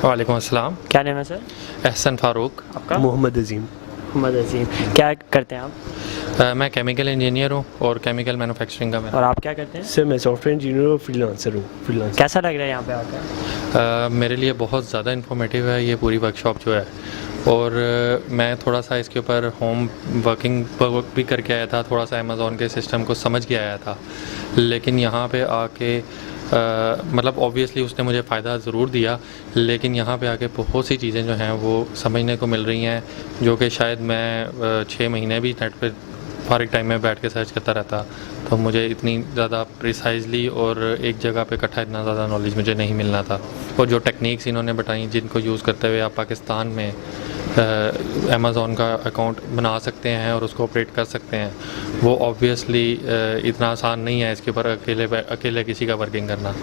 वालेकुम अस्सलाम। क्या नाम है सर एहसन फ़ारूक। आपका? मोहम्मद अजीम। मोहम्मद अजीम। क्या करते हैं आप? मैं केमिकल इंजीनियर हूँ और केमिकल मैन्युफैक्चरिंग का और आप क्या करते हैं? सर मैं सॉफ्टवेयर इंजीनियर और फ्रीलांसर हूँ। फ्रीलांसर कैसा लग रहा है यहाँ पे आकर? मेरे लिए बहुत ज़्यादा इन्फॉर्मेटिव है ये पूरी वर्कशॉप जो है। और मैं थोड़ा सा इसके ऊपर होम वर्किंग वर्क भी करके आया था, थोड़ा सा अमेज़ॉन के सिस्टम को समझ के आया था। लेकिन यहाँ पे आके मतलब ऑब्वियसली उसने मुझे फ़ायदा ज़रूर दिया, लेकिन यहाँ पे आके बहुत सी चीज़ें जो हैं वो समझने को मिल रही हैं जो कि शायद मैं 6 महीने भी नेट पे फारिग टाइम में बैठ के सर्च करता रहता तो मुझे इतनी ज़्यादा प्रिसाइजली और एक जगह पे इकट्ठा इतना ज़्यादा नॉलेज मुझे नहीं मिलना था। और जो टेक्निक्स इन्होंने बताई जिनको यूज़ करते हुए आप पाकिस्तान में अमेज़ॉन का अकाउंट बना सकते हैं और उसको ऑपरेट कर सकते हैं, वो ऑब्वियसली इतना आसान नहीं है इसके ऊपर अकेले किसी का वर्किंग करना।